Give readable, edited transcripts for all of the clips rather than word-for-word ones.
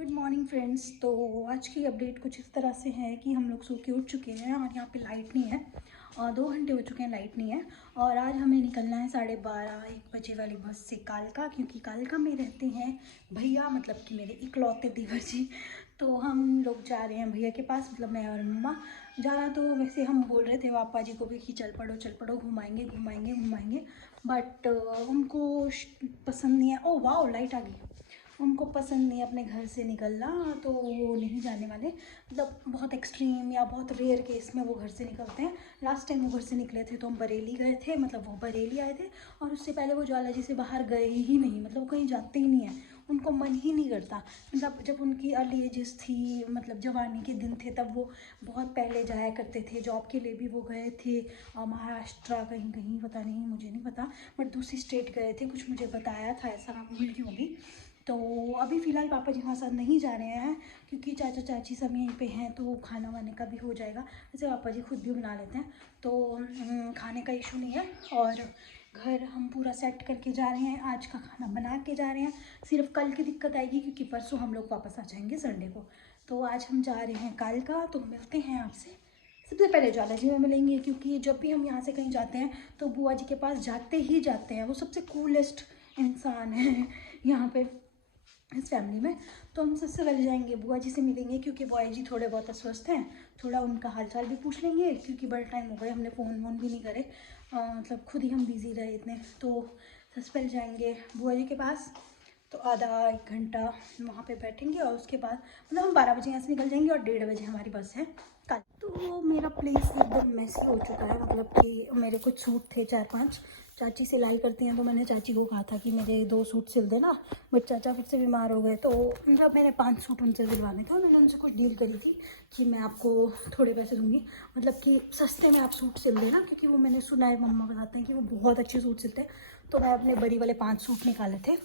Good morning friends. तो आज की अपडेट कुछ इस तरह से है कि हम लोग सो के उठ चुके हैं और यहाँ पे लाइट नहीं है और 2 घंटे हो चुके हैं लाइट नहीं है। और आज हमें निकलना है 12:30-1 बजे वाली बस से कालका, क्योंकि कालका में रहते हैं भैया, मतलब कि मेरे इकलौते देवर जी। तो हम लोग जा रहे हैं भैया के पास, मतलब मैं और मम्मा। जाना तो वैसे हम बोल रहे थे पापा जी को भी कि चल पड़ो घुमाएंगे घुमाएंगे घुमाएंगे, बट उनको पसंद नहीं है। ओ वाह, लाइट आ गई। उनको पसंद नहीं है अपने घर से निकलना, तो वो नहीं जाने वाले। मतलब बहुत एक्सट्रीम या बहुत रेयर केस में वो घर से निकलते हैं। लास्ट टाइम वो घर से निकले थे तो हम बरेली गए थे, मतलब वो बरेली आए थे। और उससे पहले वो ज्वाला जी से बाहर गए ही नहीं, मतलब वो कहीं जाते ही नहीं है, उनको मन ही नहीं करता। मतलब जब उनकी अर्ली एजेस थी, मतलब जवानी के दिन थे, तब वो बहुत पहले जाया करते थे। जॉब के लिए भी वो गए थे महाराष्ट्र, कहीं कहीं पता नहीं, मुझे नहीं पता, बट दूसरी स्टेट गए थे, कुछ मुझे बताया था ऐसा, मैं भूल गई होंगी। तो अभी फ़िलहाल पापा जी हमारे साथ नहीं जा रहे हैं, क्योंकि चाचा चाची सब यहीं पे हैं, तो खाना वाने का भी हो जाएगा। वैसे पापा जी खुद भी बना लेते हैं, तो खाने का इशू नहीं है। और घर हम पूरा सेट करके जा रहे हैं, आज का खाना बना के जा रहे हैं। सिर्फ कल की दिक्कत आएगी क्योंकि परसों हम लोग वापस आ जाएंगे संडे को। तो आज हम जा रहे हैं कालका, तो मिलते हैं आपसे। सबसे पहले ज्वाला जी में मिलेंगे, क्योंकि जब भी हम यहाँ से कहीं जाते हैं तो बुआ जी के पास जाते ही जाते हैं। वो सबसे कूलेस्ट इंसान है यहाँ पे इस फैमिली में। तो हम सबसे पहले जाएंगे बुआ जी से मिलेंगे, क्योंकि बुआ जी थोड़े बहुत अस्वस्थ हैं। थोड़ा उनका हालचाल भी पूछ लेंगे, क्योंकि बड़ा टाइम हो गया हमने फ़ोन वोन भी नहीं करे। मतलब खुद ही हम बिज़ी रहे इतने। तो सबसे पहले जाएंगे बुआ जी के पास, तो आधा 1 घंटा वहाँ पे बैठेंगे और उसके बाद मतलब हम 12 बजे यहाँ से निकल जाएंगे और 1:30 बजे हमारी बस है कल। तो मेरा प्लेस एकदम मैसी हो चुका है, मतलब कि मेरे कुछ सूट थे 4-5, चाची सिलाई करती हैं, तो मैंने चाची को कहा था कि मेरे 2 सूट सिल देना, बट चाचा फिर से बीमार हो गए। तो मतलब मैंने 5 सूट उनसे सिलवाने थे और मैंने उनसे कुछ डील करी थी कि मैं आपको थोड़े पैसे दूंगी, मतलब कि सस्ते में आप सूट सिल देना, क्योंकि वो मैंने सुना है, मम्मा बताते हैं कि वो बहुत अच्छे सूट सिलते हैं। तो मैं अपने बड़ी वाले 5 सूट निकाले थे,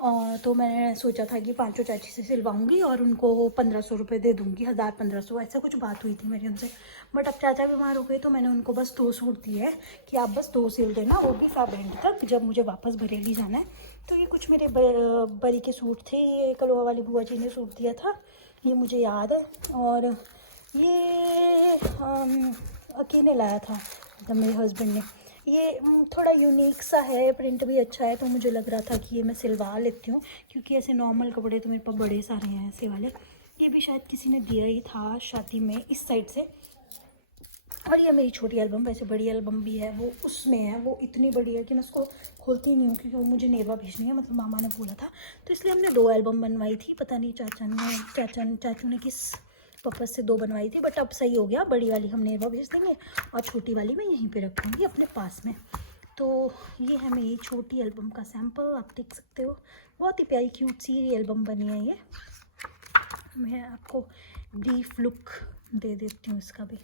और तो मैंने सोचा था कि पाँचों चाची से सिलवाऊंगी और उनको 1500 रुपये दे दूंगी, 1000-1500 ऐसा कुछ बात हुई थी मेरी उनसे। बट अब चाचा बीमार हो गए, तो मैंने उनको बस 2 सूट दिए हैं कि आप बस 2 सिल देना, वो भी सब एंड तक, जब मुझे वापस बरेली जाना है। तो ये कुछ मेरे बरी के सूट थे, ये कलोहा वाली बुआ जी ने सूट दिया था, ये मुझे याद है। और ये अकेले लाया था, मतलब मेरे हस्बैंड ने। ये थोड़ा यूनिक सा है, प्रिंट भी अच्छा है, तो मुझे लग रहा था कि ये मैं सिलवा लेती हूँ, क्योंकि ऐसे नॉर्मल कपड़े तो मेरे पास बड़े सारे हैं ऐसे वाले। ये भी शायद किसी ने दिया ही था शादी में इस साइड से। और ये मेरी छोटी एल्बम, वैसे बड़ी एल्बम भी है, वो उसमें है, वो इतनी बड़ी है कि मैं उसको खोलती ही नहीं हूँ, क्योंकि वो मुझे नेरवा भेजनी है, मतलब मामा ने बोला था। तो इसलिए हमने 2 एल्बम बनवाई थी, पता नहीं चाचू ने किस पर्पज़ से 2 बनवाई थी, बट अब सही हो गया। बड़ी वाली हम नेरवा भेज देंगे और छोटी वाली मैं यहीं पर रखूँगी अपने पास में। तो ये है मेरी छोटी एल्बम का सैम्पल, आप देख सकते हो। बहुत ही प्यारी क्यूट सी एल्बम बनी है ये। मैं आपको ब्रीफ लुक दे देती हूँ इसका भी।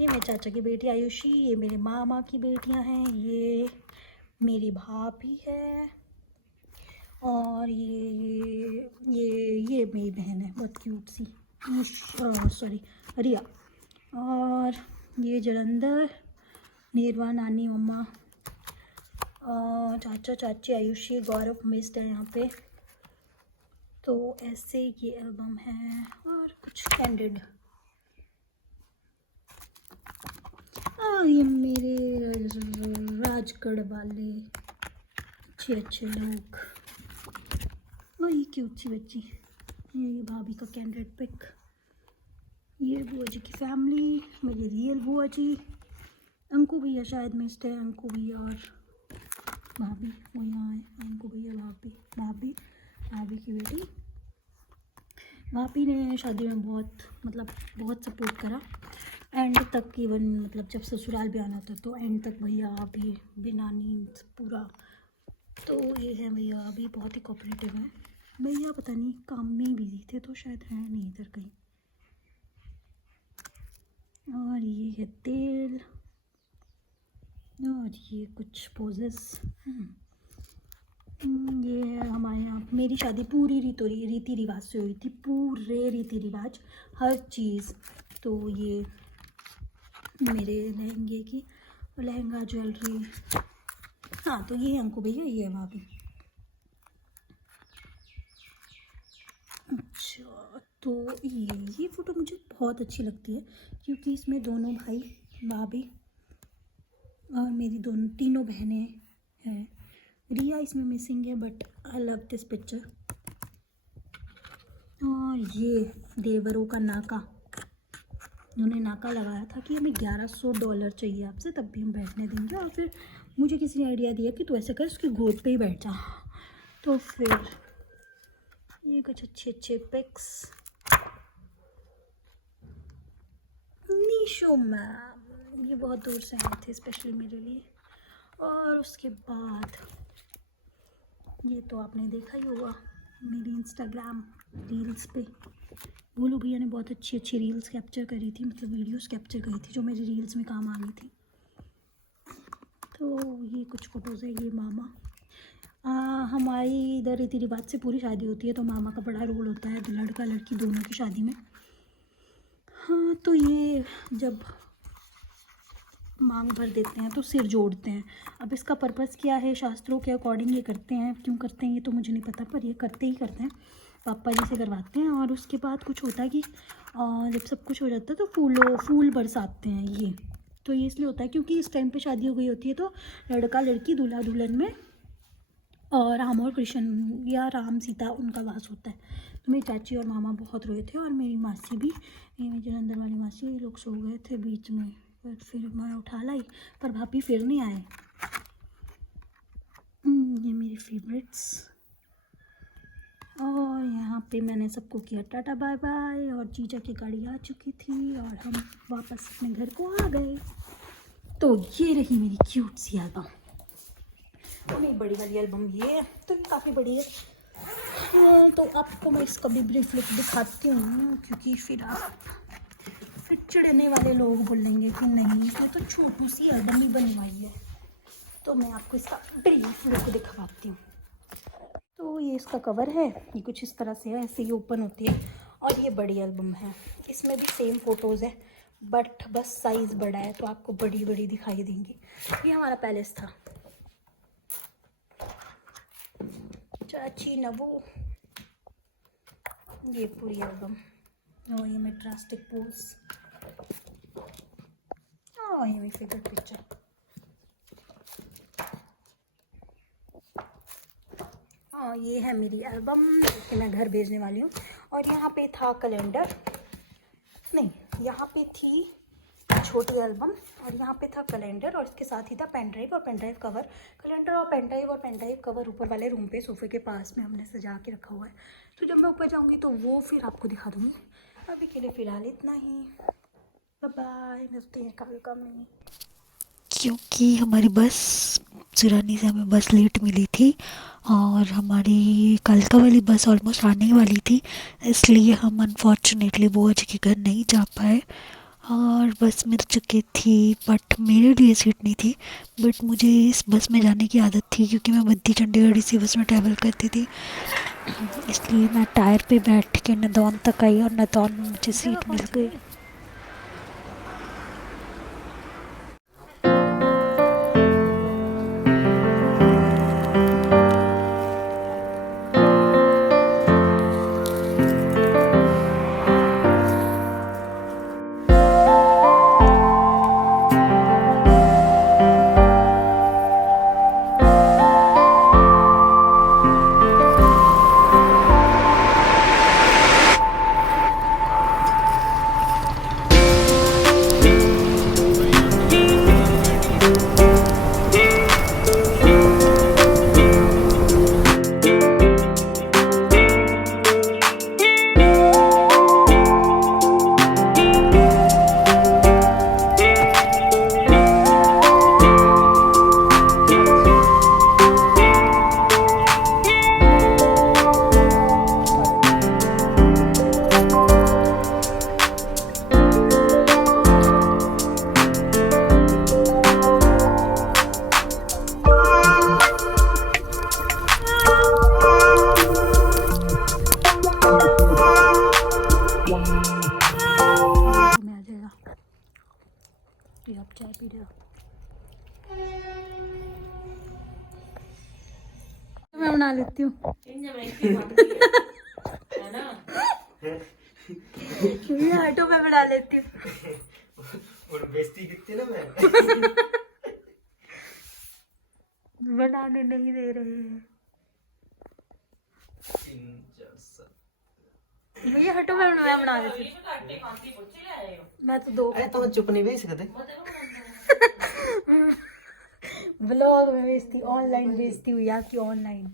ये मेरे चाचा की बेटी आयुषी, ये मेरे मामा की बेटियां हैं, ये मेरी भाभी है, और ये मेरी बहन है, बहुत क्यूट सी, सॉरी, रिया। और ये जलंधर, नीरवा, नानी, मम्मा, चाचा चाची, आयुषी, गौरव मिस्ड है यहाँ पे। तो ऐसे ये एल्बम है, और कुछ कैंडिड। ये मेरे राजगढ़ वाले अच्छे अच्छे लोग, और ये क्यूट सी बच्ची, ये भाभी का कैंडिडेट पिक। ये बुआ जी की फैमिली, मेरी रियल बुआ जी, अंकु भैया शायद मिस्ड है, अंकु भैया और भाभी वो यहाँ है, अंकु भैया, भाभी की बेटी। भाभी ने शादी में बहुत सपोर्ट करा एंड तक, इवन मतलब जब ससुराल भी आना था तो एंड तक भैया भी बिना नींद पूरा। तो ये है भैया, अभी बहुत ही कोऑपरेटिव है भैया, पता नहीं काम में ही बिजी थे, तो शायद है नहीं इधर कहीं। और ये है तेल, और ये कुछ पोजेस। ये है हमारे यहाँ, मेरी शादी पूरी रीति रिवाज से हुई थी, पूरे रीति रिवाज हर चीज़। तो ये मेरे लहंगा ज्वेलरी। हाँ, तो ये अंकु भैया, ये है भाभी। अच्छा, तो ये फ़ोटो मुझे बहुत अच्छी लगती है क्योंकि इसमें दोनों भाई भाभी और मेरी दोनों तीनों बहनें हैं। रिया इसमें मिसिंग है but I love this picture. और ये देवरों का नाका, उन्होंने नाका लगाया था कि हमें $1100 चाहिए आपसे तब भी हम बैठने देंगे, और फिर मुझे किसी ने आइडिया दिया कि तू ऐसा कर उसकी गोद पे ही बैठ जा। तो फिर ये कुछ अच्छे अच्छे पिक्स। नीशो मैम ये बहुत दूर से आए थे स्पेशली मेरे लिए। और उसके बाद ये तो आपने देखा ही होगा मेरी इंस्टाग्राम रील्स पे, भोलू भैया ने बहुत अच्छी अच्छी रील्स कैप्चर करी थी, मतलब वीडियोस कैप्चर करी थी जो मेरी रील्स में काम आ गई थी। तो ये कुछ फ़ोटोज़ है। ये मामा, हमारी इधर रीति रिवाज से पूरी शादी होती है तो मामा का बड़ा रोल होता है लड़का लड़की दोनों की शादी में। हाँ, तो ये जब मांग भर देते हैं तो सिर जोड़ते हैं। अब इसका पर्पस क्या है, शास्त्रों के अकॉर्डिंग ये करते हैं, क्यों करते हैं ये तो मुझे नहीं पता, पर ये करते ही करते हैं, पापा जी से करवाते हैं। और उसके बाद कुछ होता है कि जब सब कुछ हो जाता है तो फूल बरसाते हैं। ये तो ये इसलिए होता है क्योंकि इस टाइम पे शादी हो गई होती है तो लड़का लड़की दूल्हा दुल्हन में और राम और कृष्ण या राम सीता उनका वास होता है। तो मेरी चाची और मामा बहुत रोए थे और मेरी मासी भी, मेरी जलंधर वाली मासी, ये लोग सो गए थे बीच में, पर फिर मैं उठा लाई, पर भाभी फिर नहीं आए। ये मेरे फेवरेट्स। और यहाँ पे मैंने सबको किया टाटा बाय बाय, और जीजा की गाड़ी आ चुकी थी और हम वापस अपने घर को आ गए। तो ये रही मेरी क्यूट सी एल्बम। मेरी बड़ी वाली एल्बम ये है, तो ये काफ़ी बड़ी है। तो आपको मैं इसका भी ब्रीफली दिखाती हूँ क्योंकि फिर चिढ़ने वाले लोग बोलेंगे कि नहीं इसमें तो छोटू सी एल्बम ही बनवाई है। तो मैं आपको इसका ब्रीफ लुक दिखवाती हूँ। तो ये इसका कवर है, ये कुछ इस तरह से है, ऐसे ही ओपन होती है। और ये बड़ी एल्बम है, इसमें भी सेम फ़ोटोज़ है बट बस साइज़ बड़ा है तो आपको बड़ी बड़ी दिखाई देंगी। ये हमारा पैलेस था, चाची नबू, ये पूरी एल्बम। और ये मेरी ड्रास्टिक पोज, और ये मेरी फेवरेट पिक्चर। हाँ, ये है मेरी एल्बम कि मैं घर भेजने वाली हूँ। और यहाँ पे था कैलेंडर, नहीं यहाँ पे थी छोटी एल्बम और यहाँ पे था कैलेंडर, और इसके साथ ही था पेन ड्राइव और पेन ड्राइव कवर। कैलेंडर और पेन ड्राइव कवर ऊपर वाले रूम पे सोफे के पास में हमने सजा के रखा हुआ है। तो जब मैं ऊपर जाऊँगी तो वो फिर आपको दिखा दूँगी। अभी के लिए फ़िलहाल इतना ही, बाय बाय, मिलते हैं कल में। क्योंकि हमारी बस सुरानी से हमें बस लेट मिली थी और हमारी कालका वाली बस ऑलमोस्ट आने ही वाली थी, इसलिए हम अनफॉर्चुनेटली बुआ जी के घर नहीं जा पाए और बस मिल चुकी थी। बट मेरे लिए सीट नहीं थी, बट मुझे इस बस में जाने की आदत थी क्योंकि मैं बद्दी चंडीगढ़ इसी बस में ट्रैवल करती थी, इसलिए मैं टायर पे बैठ के नदौन तक आई और नदौन में मुझे सीट मिल गई। आप चाय पी रहे हो? मैं बना लेती हूँ। भैया हटो, मैं बना लेती हूँ। और बेइज्जती कितनी ना मैं बनाने नहीं दे रहे हैं 3 4 7। भैया हटो, मैं बना देती हूँ। मैं तो 2 अरे तुम चुप नहीं बेच सकते। ब्लॉग में बेचती, ऑनलाइन बेचती हुई आपकी ऑनलाइन।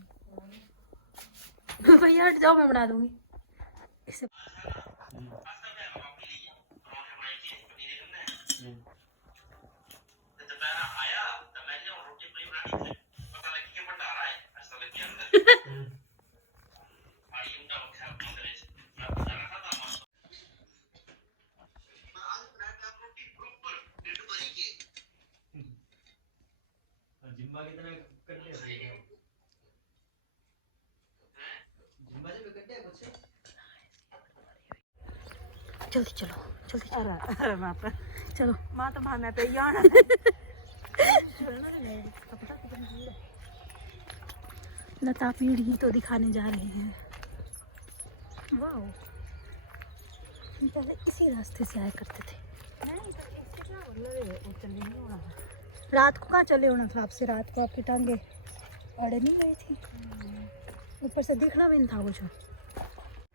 भैया हट जाओ, मैं बना दूंगी इसे। जिम्मा की तरह कर ले जिम्मा से कर दिया कुछ। जल्दी चलो, जल्दी चलो। अरे माता चलो माता भाना पे याना लता पीढ़ी तो दिखाने जा रहे हैं। वाह, हम पहले इसी रास्ते से आया करते थे। रात को कहाँ चले होना था आपसे? रात को आपकी टांगे अड़े नहीं गई थी, ऊपर से दिखना भी नहीं था कुछ।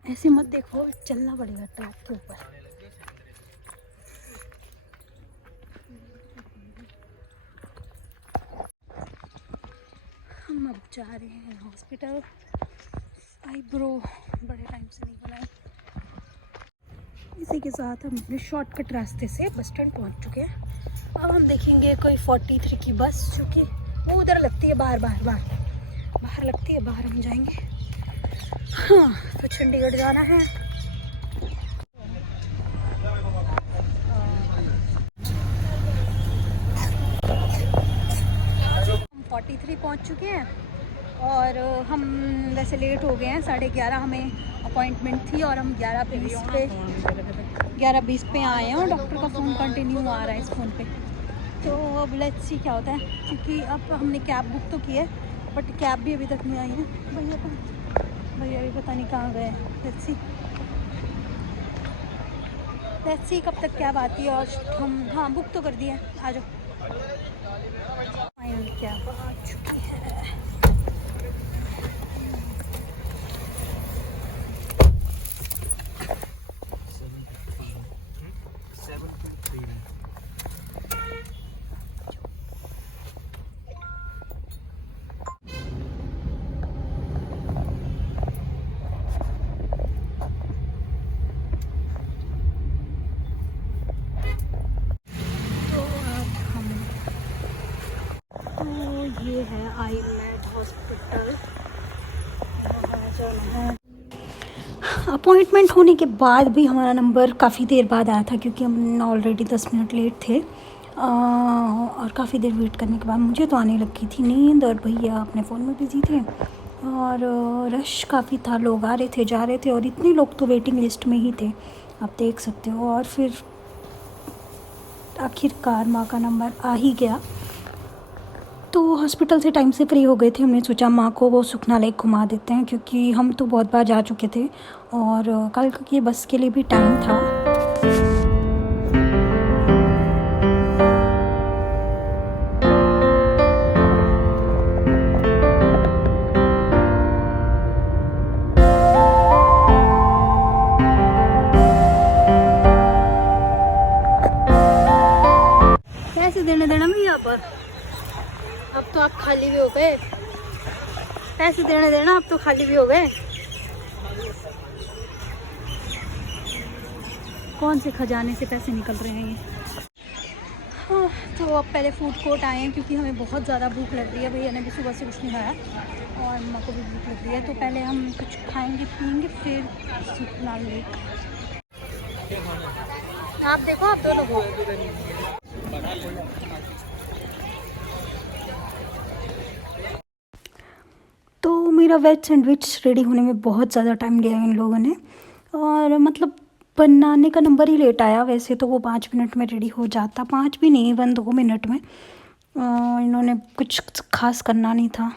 ऐसे मत देखो, चलना पड़ेगा ट्रैक के ऊपर। हम अब जा रहे हैं हॉस्पिटल। आईब्रो बड़े टाइम से नहीं बनाई। इसी के साथ हम अपने शॉर्टकट रास्ते से बस स्टैंड पहुंच चुके हैं। अब हम देखेंगे कोई 43 की बस, जो कि वो उधर लगती है, बाहर लगती है, बाहर हम जाएंगे। हाँ, तो चंडीगढ़ जाना है। हम 43 पहुंच चुके हैं और हम वैसे लेट हो गए हैं। 11:30 हमें अपॉइंटमेंट थी और हम 11:20 पे आए हैं और डॉक्टर का फ़ोन कंटिन्यू आ रहा है इस फ़ोन पे। तो अब लेट्स सी क्या होता है, क्योंकि अब हमने कैब बुक तो की है बट कैब भी अभी तक नहीं आई है। भैया भी पता नहीं कहाँ गए। लेट्स सी कब तक कैब आती है। और हम हाँ बुक तो कर दिए, आ जाओ। फाइनल कैब आ चुकी है। ये है आईमेड हॉस्पिटल। अपॉइंटमेंट होने के बाद भी हमारा नंबर काफ़ी देर बाद आया था, क्योंकि हम ऑलरेडी 10 मिनट लेट थे। और काफ़ी देर वेट करने के बाद मुझे तो आने लगी थी नींद, और भैया अपने फ़ोन में बिजी थे। और रश काफ़ी था, लोग आ रहे थे जा रहे थे, और इतने लोग तो वेटिंग लिस्ट में ही थे, आप देख सकते हो। और फिर आखिरकार माँ का नंबर आ ही गया। तो हॉस्पिटल से टाइम से फ्री हो गए थे। हमने सोचा माँ को वो सुखना लेक घुमा देते हैं, क्योंकि हम तो बहुत बार जा चुके थे और कल की बस के लिए भी टाइम था। पैसे देना भैया, अब तो आप खाली भी हो गए। पैसे देना अब तो खाली भी हो गए। कौन से खजाने से पैसे निकल रहे हैं ये। हाँ, तो अब पहले फूड कोर्ट आए हैं, क्योंकि हमें बहुत ज़्यादा भूख लग रही है। भैया ने भी सुबह से कुछ नहीं खाया और मम्मा को भी भूख लग रही है। तो पहले हम कुछ खाएंगे पियेंगे, फिर सुखना लेक। आप देखो, आप दोनों को। तो मेरा वेज सैंडविच रेडी होने में बहुत ज़्यादा टाइम लिया इन लोगों ने, और मतलब बनाने का नंबर ही लेट आया। वैसे तो वो 5 मिनट में रेडी हो जाता, 5 भी नहीं, 1-2 मिनट में। इन्होंने कुछ खास करना नहीं था,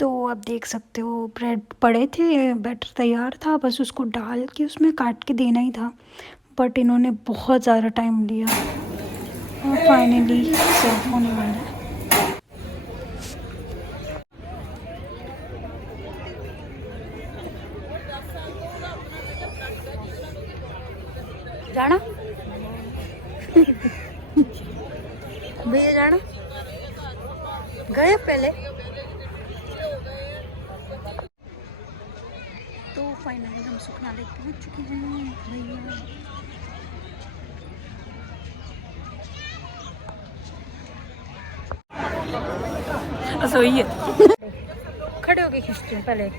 तो आप देख सकते हो ब्रेड पड़े थे, बैटर तैयार था, बस उसको डाल के उसमें काट के देना ही था, बट इन्होंने बहुत ज़्यादा टाइम लिया और फाइनली सर्व होने वाला है। जाना भैया, जाना गए पहले। तो फाइनली हम सुखनाले पहुंच चुके हैं भैया। सही है। खड़े होके खींचती हूँ पहले।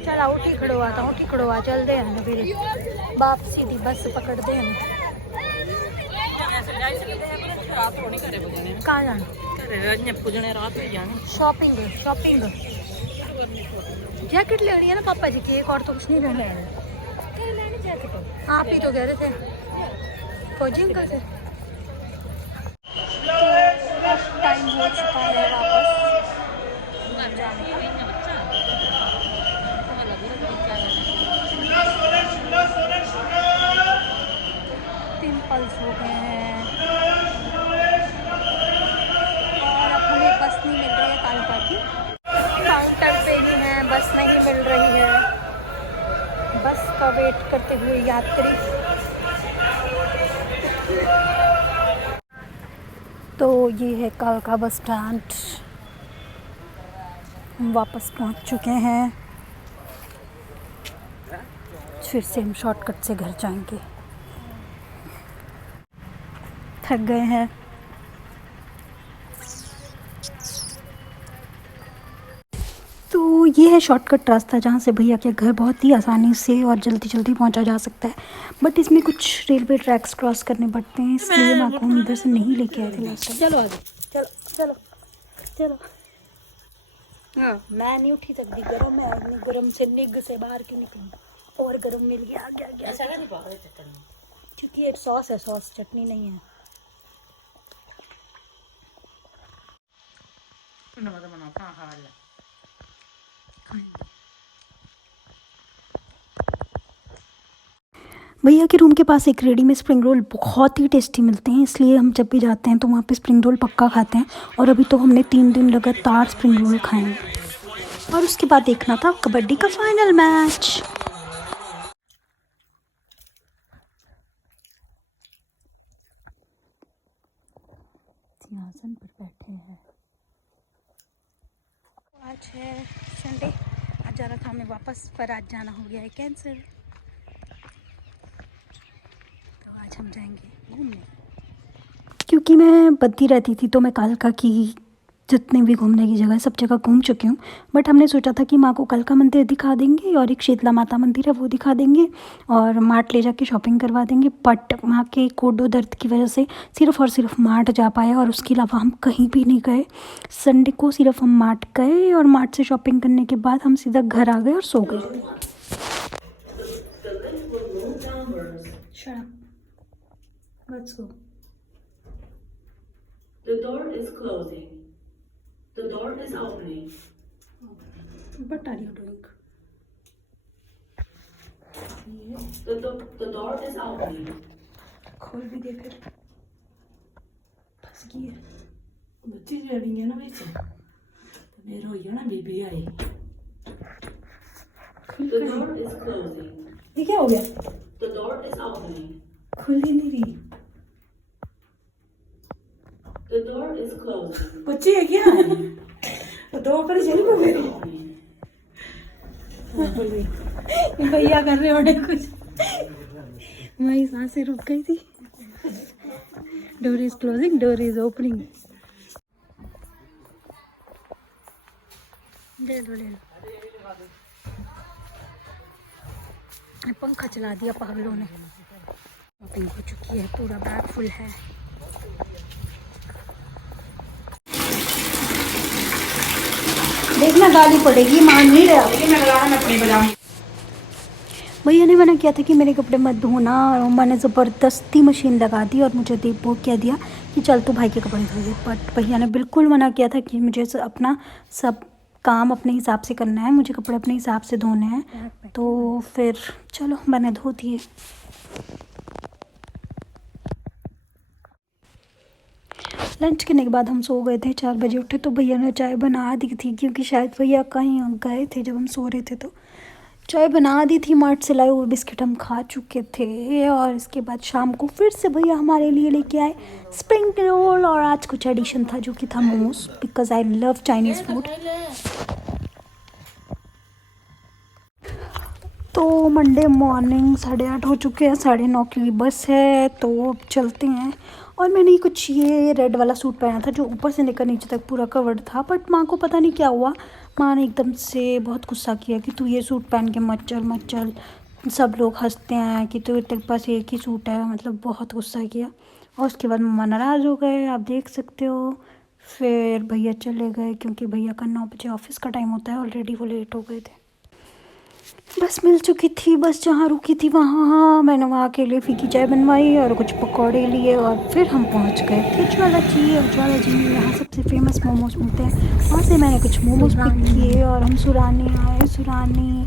चल उठी खड़ोआ था, उठी खड़ोआ, चल दे ना फिर वापसी दी बस पकड़ दे ना। कहाँ जाना? शॉपिंग शॉपिंग जैकेट लेनी है ना पापा जी की, एक और तो कुछ नहीं लेना है। आप ही तो कह रहे थे फौजी अंकल से। टाइम हो चुका है वापस जाने का। पिंपल्स हो गए हैं और अब हमें बस नहीं मिल रही है कालका की। काउंटर पे ही है, बस नहीं मिल रही है। बस का वेट करते हुए यात्री। तो ये है कालका बस स्टैंड, हम वापस पहुंच चुके हैं। फिर से हम शॉर्टकट से घर जाएंगे, थक गए हैं। तो ये है शॉर्टकट रास्ता जहाँ से भैया के घर बहुत ही आसानी से और जल्दी जल्दी पहुँचा जा सकता है, बट इसमें कुछ रेलवे ट्रैक्स क्रॉस करने पड़ते हैं, इसलिए मैं आपको इधर से नहीं लेके आए थे लास्ट टाइम। चलो आगे, चलो चलो चलो। हाँ मैं नहीं उठी सकती, गर्म है, अपनी गर्म से निग से बाहर क्यों निकलूँ, और गर्म मिल गया। क्या क्योंकि ये सॉस है, सॉस चटनी नहीं है। भैया के रूम के पास एक रेडी में स्प्रिंग रोल बहुत ही टेस्टी मिलते हैं, इसलिए हम जब भी जाते हैं तो वहाँ पे स्प्रिंग रोल पक्का खाते हैं। और अभी तो हमने 3 दिन लगातार स्प्रिंग रोल खाए हैं। और उसके बाद देखना था कबड्डी का फाइनल मैच। सिंहासन पर बैठे हैं। आज है संडे, आज जाना था हमें वापस, पर आज जाना हो गया है कैंसिल। तो आज हम जाएंगे घूमने, क्योंकि मैं बद्दी रहती थी तो मैं कालका की जितने भी घूमने की जगह सब जगह घूम चुकी हूँ। बट हमने सोचा था कि माँ को कालका मंदिर दिखा देंगे और एक शीतला माता मंदिर है वो दिखा देंगे और मार्ट ले जाके शॉपिंग करवा देंगे। बट माँ के कोडो दर्द की वजह से सिर्फ़ और सिर्फ मार्ट जा पाए और उसके अलावा हम कहीं भी नहीं गए। संडे को सिर्फ हम मार्ट गए और मार्ट से शॉपिंग करने के बाद हम सीधा घर आ गए और सो गए। Let's go. The door is closing. The door is opening. What are you doing? The door is opening. खोल भी दे फिर, फंस गई है। बच्ची जड़ी है ना बीच तो मेरे हो जाना बीबी आई। The door is closing. ये क्या हो गया? The door is opening. खुल ही नहीं रही। The door is closing. बच्ची है क्या? तो दो पर चली को मेरी। भैया कर रहे होने कुछ, मेरी सांसें रुक गई थी। Door is closing, door is opening. ले लो ले लो। पंखा चला दिया पागलों ने। शॉपिंग हो चुकी है, पूरा बैग फुल है। देखना गाली पड़ेगी, मान नहीं रहा। भैया ने मना किया था कि मेरे कपड़े मत धोना और मैंने ज़बरदस्ती मशीन लगा दी और मुझे वो कह दिया कि चल तू भाई के कपड़े धोइए। बट भैया ने बिल्कुल मना किया था कि मुझे अपना सब काम अपने हिसाब से करना है, मुझे कपड़े अपने हिसाब से धोने हैं। तो फिर चलो मैंने धो दिए। लंच करने के बाद हम सो गए थे, 4 बजे उठे तो भैया ने चाय बना दी थी, क्योंकि शायद भैया कहीं गए थे जब हम सो रहे थे, तो चाय बना दी थी। मार्ट से लाए हुए बिस्किट हम खा चुके थे, और इसके बाद शाम को फिर से भैया हमारे लिए लेके आए स्प्रिंग रोल, और आज कुछ एडिशन था जो कि था momos, because I love Chinese food. तो मंडे मॉर्निंग 8:30 हो चुके हैं, 9:30 की बस है, तो अब चलते हैं। और मैंने कुछ ये रेड वाला सूट पहना था जो ऊपर से लेकर नीचे तक पूरा कवर्ड था, बट माँ को पता नहीं क्या हुआ, माँ ने एकदम से बहुत गुस्सा किया कि तू ये सूट पहन के मत चल, सब लोग हंसते हैं कि तू तेरे पास एक ही सूट है, मतलब बहुत गुस्सा किया। और उसके बाद मम्मा नाराज़ हो गए, आप देख सकते हो। फिर भैया चले गए, क्योंकि भैया का 9 बजे ऑफिस का टाइम होता है, ऑलरेडी वो लेट हो गए थे। बस मिल चुकी थी, बस जहाँ रुकी थी वहाँ मैंने वहाँ के लिए फीकी चाय बनवाई और कुछ पकौड़े लिए, और फिर हम पहुँच गए थे ज्वाला जी। और ज्वाला जी में यहाँ सबसे फेमस मोमोज मिलते हैं, वहाँ से मैंने कुछ मोमोज पिक किए, और हम सुरानी आए। सुरानी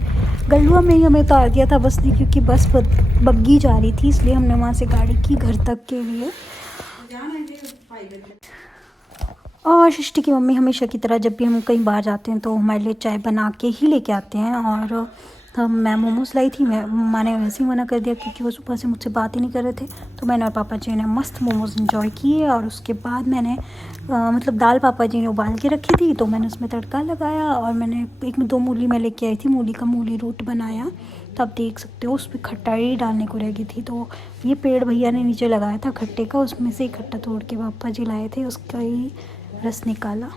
गलुआ में ही हमें उतार दिया था बस ने, क्योंकि बस बग्गी जा रही थी, इसलिए हमने वहाँ से गाड़ी की घर तक के लिए। और सृष्टि की मम्मी हमेशा की तरह जब भी हम कहीं बाहर जाते हैं तो हमारे लिए चाय बना के ही लेके आते हैं। और मैं मोमोज लाई थी, माँ ने वैसे ही मना कर दिया, क्योंकि वो सुबह से मुझसे बात ही नहीं कर रहे थे। तो मैंने और पापा जी ने मस्त मोमोज एंजॉय किए, और उसके बाद मैंने मतलब दाल पापा जी ने उबाल के रखी थी, तो मैंने उसमें तड़का लगाया, और मैंने 1-2 मूली मैं लेके आई थी, मूली का मूली रूट बनाया। तो आप देख सकते हो उसमें खट्टाई डालने को रह गई थी, तो ये पेड़ भैया ने नीचे लगाया था खट्टे का, उसमें से ही खट्टा तोड़ के पापा जी लाए थे, उसका ही रस निकाला।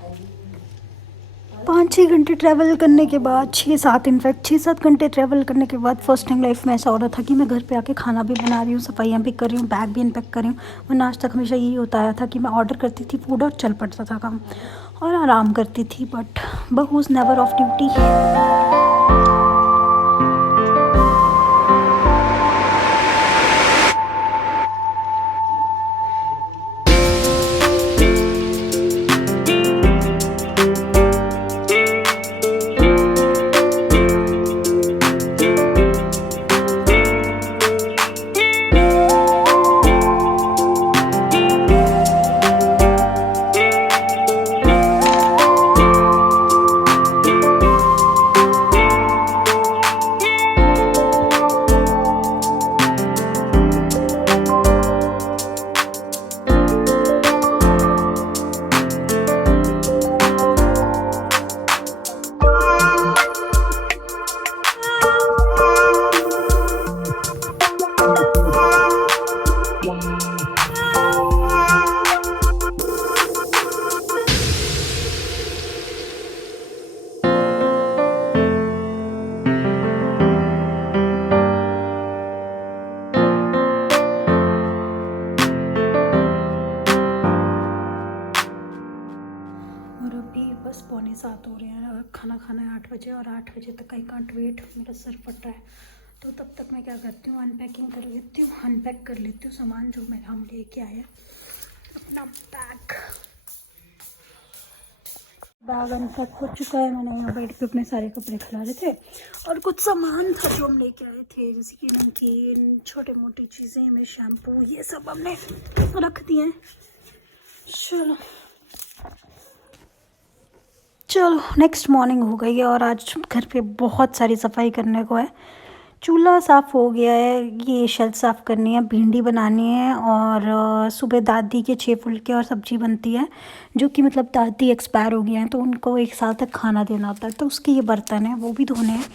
5-6 घंटे ट्रैवल करने के बाद, 6-7 घंटे ट्रैवल करने के बाद फर्स्ट टाइम लाइफ में ऐसा हो रहा था कि मैं घर पे आके खाना भी बना रही हूँ, सफाइयाँ भी कर रही हूँ, बैग भी अनपैक कर रही हूँ। वरना आज तक हमेशा यही होता आया था कि मैं ऑर्डर करती थी फूड और चल पड़ता था काम, और आराम करती थी, बट बहू इज़ नेवर ऑफ ड्यूटी। बस 6:45 हो रहे हैं, और खाना खाना है 8 बजे, और 8 बजे तक आई कांट वेट, मेरा सर फट रहा है। तो तब तक मैं क्या करती हूँ, अनपैकिंग कर लेती हूँ, अनपैक कर लेती हूँ सामान जो मैं हम लेके आए हैं। अपना बैग अनपैक हो चुका है, मैंने यहाँ बेड पे अपने सारे कपड़े खिलारे थे, और कुछ सामान था जो हम लेके आए थे, जैसे कि नमकीन, छोटे मोटी चीज़ें में शैम्पू, ये सब हमने रख दिए हैं। चलो नेक्स्ट मॉर्निंग हो गई है, और आज घर पे बहुत सारी सफाई करने को है। चूल्हा साफ़ हो गया है, ये शेल्फ साफ़ करनी है, भिंडी बनानी है, और सुबह दादी के 6 फुलके और सब्जी बनती है, जो कि मतलब दादी एक्सपायर हो गई हैं, तो उनको 1 साल तक खाना देना होता है, तो उसके ये बर्तन हैं वो भी धोने हैं।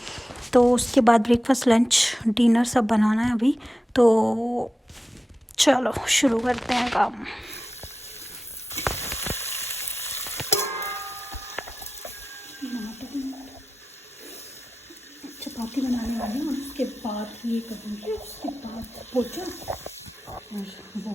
तो उसके बाद ब्रेकफास्ट, लंच, डिनर सब बनाना है अभी। तो चलो शुरू करते हैं काम। चपाती बनाने वाली हूँ, उसके बाद ये करूँगी, उसके बाद पोछा और वो